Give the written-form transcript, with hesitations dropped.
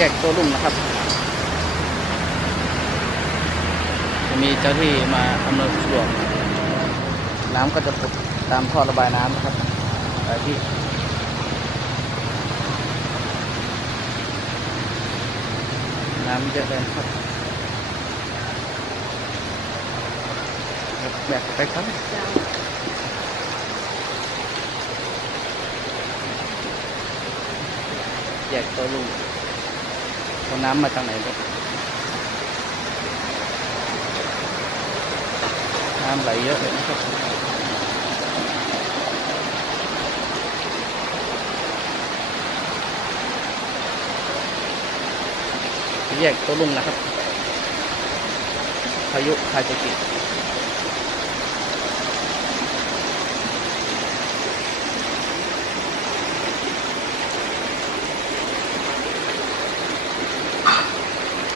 ยกตัวลุ่มนะครับจะมีเจ้าที่มาอำนวยความสะดวกน้ำก็จะผุดตามท่อระบายน้ำนะครับหลายที่น้ำเยอะเลยครับแบกไปครับแยกตัวลุ่มเอาน้ำมาจากไหนครับน้ำไหลเยอะเลยนะครับแยกตัวลุ่มนะครับพายุพาจะกิจ